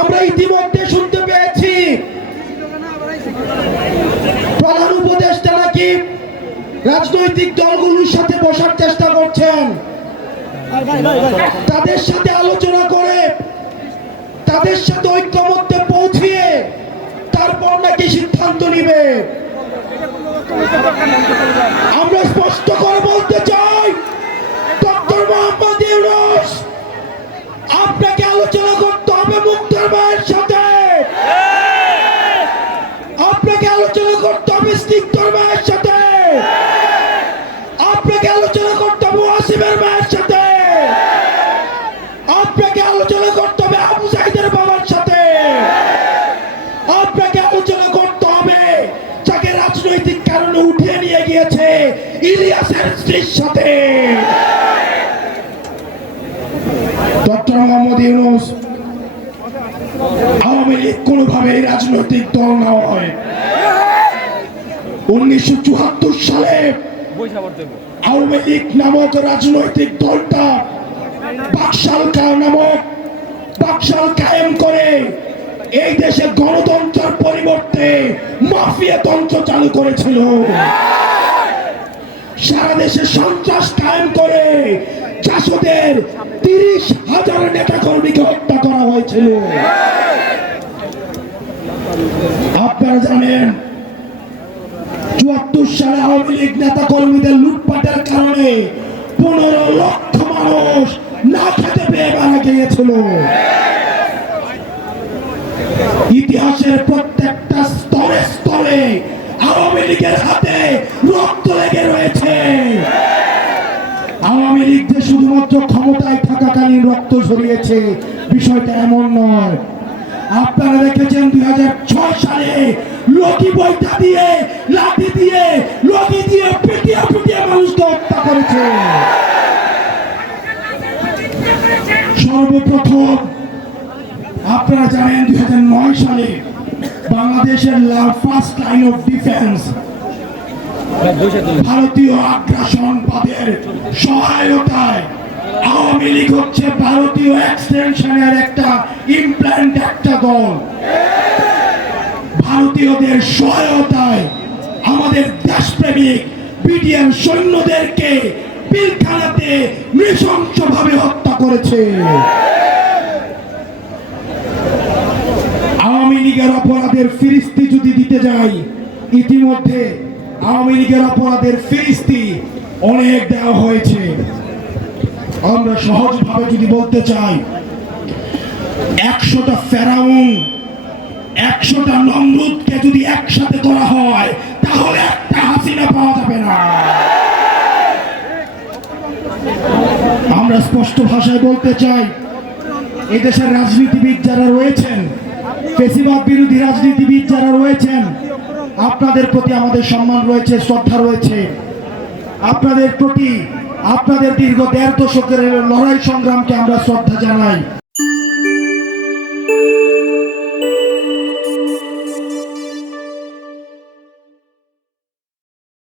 আমরা ইতিমধ্যে শুনতে পেয়েছি। প্রধান উপদেষ্টা নাকি রাজনৈতিক দলগুলোর সাথে বসার চেষ্টা করছেন। তাদের সাথে আলোচনা করে, তাদের সাথে ঐক্যমত্যে পৌঁছিয়ে তারপর নাকি সিদ্ধান্ত নিবে। আমরা স্নিগ্ধর মায়ের সাথে। আপনাকে আলোচনা করতে হবে ওয়াসিমের মায়ের সাথে। আপনাকে আলোচনা করতে হবে আবু সাইদের বাবার সাথে। আপনাকে আলোচনা করতে হবে যাকে রাজনৈতিক কারণে উঠিয়ে নিয়ে গিয়েছে ইলিয়াসের স্ত্রীর সাথে। ডক্টর ইউনুস, আওয়ামী লীগ কোনোভাবেই রাজনৈতিক দল না হয়। উনিশশো চুয়াত্তর সালে আওয়ামী লীগ নামক রাজনৈতিক দলটা বাকশাল নামক বাকশাল কায়েম করে এই দেশে গণতন্ত্রের পরিবর্তে মাফিয়া তন্ত্র চালু করেছিল। সারা দেশে সন্ত্রাস কায়েম করে চাষদের তিরিশ হাজার নেতা কর্মীকে হত্যা করা হয়েছিল। আপনারা জানেন চুয়াত্তর সালে আওয়ামী লীগ নেতা কর্মীদের লুটপাটের কারণে পনেরো লক্ষ মানুষ না খেতে পেয়ে মারা গিয়েছিল। ইতিহাসের প্রত্যেকটা স্তরে স্তরে আওয়ামী লীগের হাতে রক্ত লেগে রয়েছে। আওয়ামী লীগ যে শুধুমাত্র ক্ষমতায় থাকাকালীন রক্ত ঝরিয়েছে, বিষয়টা এমন নয়। আপনারা দেখেছেন দুই হাজার ছয় সালে লকি বইটা দিয়ে, লাঠি দিয়ে লকি দিয়ে পিটিয়ে পিটিয়ে মানুষকে হত্যা করেছে। সর্বপ্রথম, আপনারা জানেন দুই সালে বাংলাদেশের ফার্স্ট লাইন অফ ডিফেন্স, ভারতীয় আগ্রাসনবাদের সহায়তায় আওয়ামী লীগ হচ্ছে ভারতীয় এক্সটেনশনের একটা ইমপ্ল্যান্ট একটা দল। ভারতীয়দের সহায়তায় আমাদের দেশপ্রেমিক বিডিএম সৈন্যদেরকে পিলখানাতে নৃশংসভাবে হত্যা করেছে। আওয়ামী লীগের অপরাধের ফিরিস্তি যদি দিতে যাই, ইতিমধ্যে আওয়ামী লীগের অপরাধের ফিরিস্তি অনেক দেওয়া হয়েছে। আমরা সহজভাবে যদি বলতে চাই, একশোটা ফেরাউন একশোটা নমরুদকে যদি একসাথে করা হয়, তাহলে একটা হাসিনা পাওয়া যাবে না। আমরা স্পষ্ট ভাষায় বলতে চাই এদেশের রাজনীতিবিদ যারা রয়েছেন ফেসিবাদ বিরোধী রাজনীতিবিদ যারা রয়েছেন, আপনাদের প্রতি আমাদের সম্মান রয়েছে, শ্রদ্ধা রয়েছে। আপনাদের প্রতি, আপনাদের দীর্ঘ দেড় দশকের লড়াই সংগ্রামকে আমরা শ্রদ্ধা জানাই।